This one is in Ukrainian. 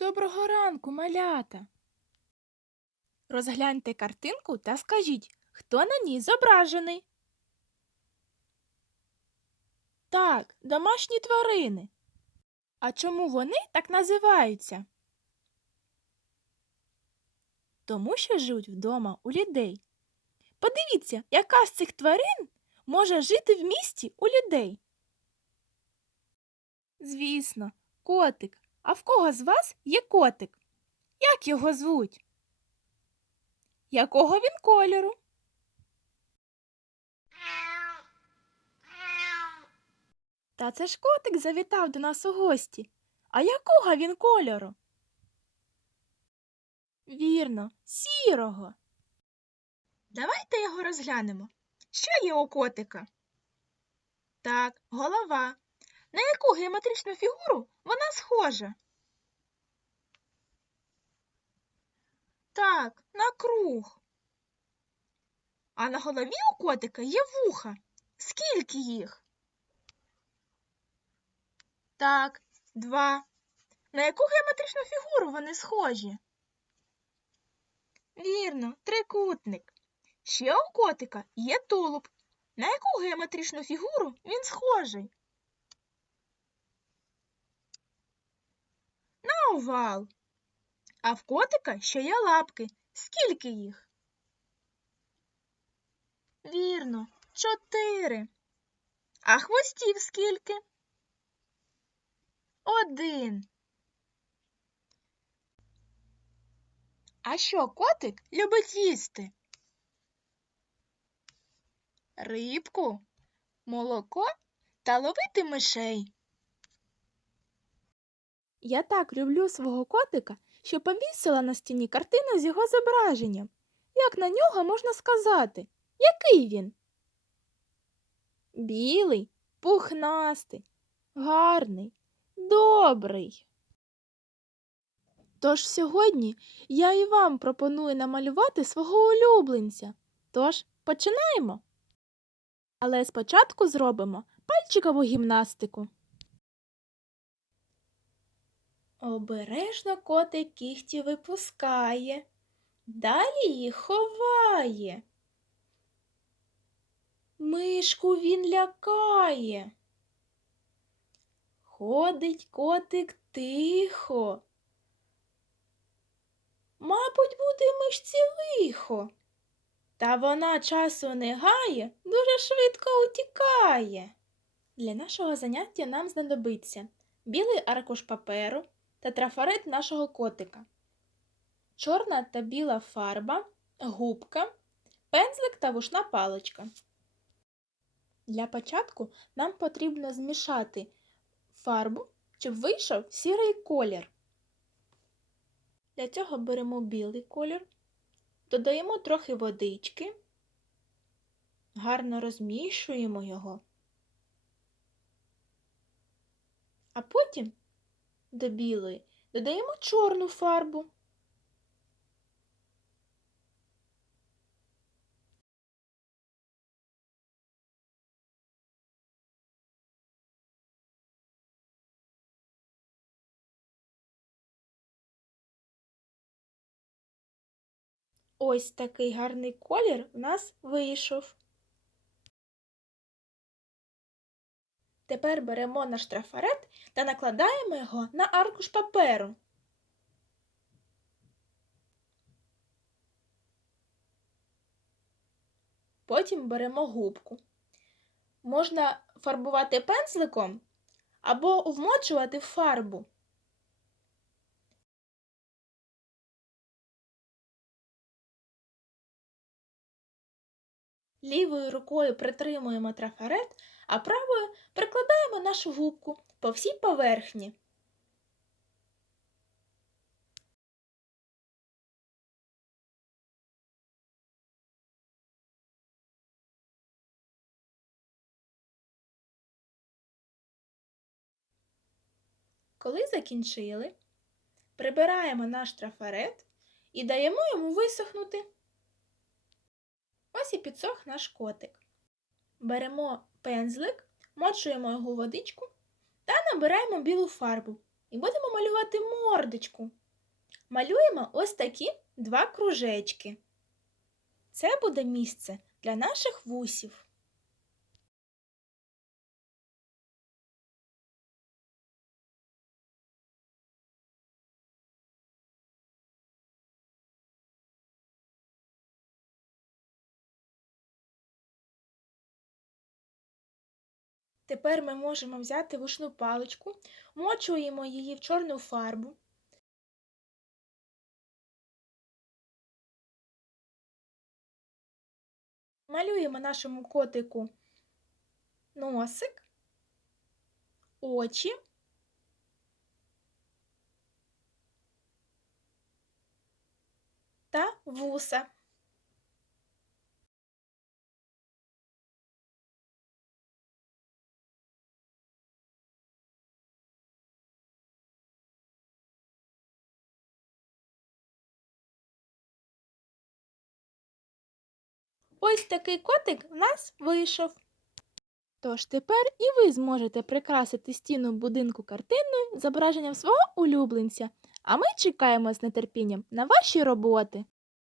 Доброго ранку, малята. Розгляньте картинку та скажіть, хто на ній зображений. Так, домашні тварини. А чому вони так називаються? Тому що живуть вдома у людей. Подивіться, яка з цих тварин може жити в місті у людей. Звісно, котик. А в кого з вас є котик? Як його звуть? Якого він кольору? Та це ж котик завітав до нас у гості. А якого він кольору? Вірно, сірого. Давайте його розглянемо. Що є у котика? Так, голова. На яку геометричну фігуру вона схожа? Так, на круг. А на голові у котика є вуха. Скільки їх? Так, два. На яку геометричну фігуру вони схожі? Вірно, трикутник. Ще у котика є тулуб. На яку геометричну фігуру він схожий? На овал. А в котика ще є лапки. Скільки їх? Вірно, чотири. А хвостів скільки? Один. А що котик любить їсти? Рибку, молоко та ловити мишей. Я так люблю свого котика, що повісила на стіні картину з його зображенням. Як на нього можна сказати? Який він? Білий, пухнастий, гарний, добрий. Тож сьогодні я і вам пропоную намалювати свого улюбленця. Тож починаємо. Але спочатку зробимо пальчикову гімнастику. Обережно котик кіхті випускає, далі їх ховає. Мишку він лякає. Ходить котик тихо. Мабуть, буде мишці лихо. Та вона часу не гає, дуже швидко утікає. Для нашого заняття нам знадобиться білий аркуш паперу та трафарет нашого котика, чорна та біла фарба, губка, пензлик та вушна паличка. Для початку нам потрібно змішати фарбу, щоб вийшов сірий колір. Для цього беремо білий колір, додаємо трохи водички, гарно розмішуємо його, а потім до білої додаємо чорну фарбу. Ось такий гарний колір у нас вийшов. Тепер беремо наш трафарет та накладаємо його на аркуш паперу. Потім беремо губку. Можна фарбувати пензликом або вмочувати фарбу. Лівою рукою притримуємо трафарет, а правою прикладаємо нашу губку по всій поверхні. Коли закінчили, прибираємо наш трафарет і даємо йому висохнути. Ось і підсох наш котик. Беремо пензлик, мочуємо його водичку та набираємо білу фарбу і будемо малювати мордочку. Малюємо ось такі два кружечки. Це буде місце для наших вусів. Тепер ми можемо взяти вушну паличку, мочуємо її в чорну фарбу. Малюємо нашому котику носик, очі. Та вуса. Ось такий котик в нас вийшов. Тож тепер і ви зможете прикрасити стіну будинку картиною зображенням свого улюбленця. А ми чекаємо з нетерпінням на ваші роботи.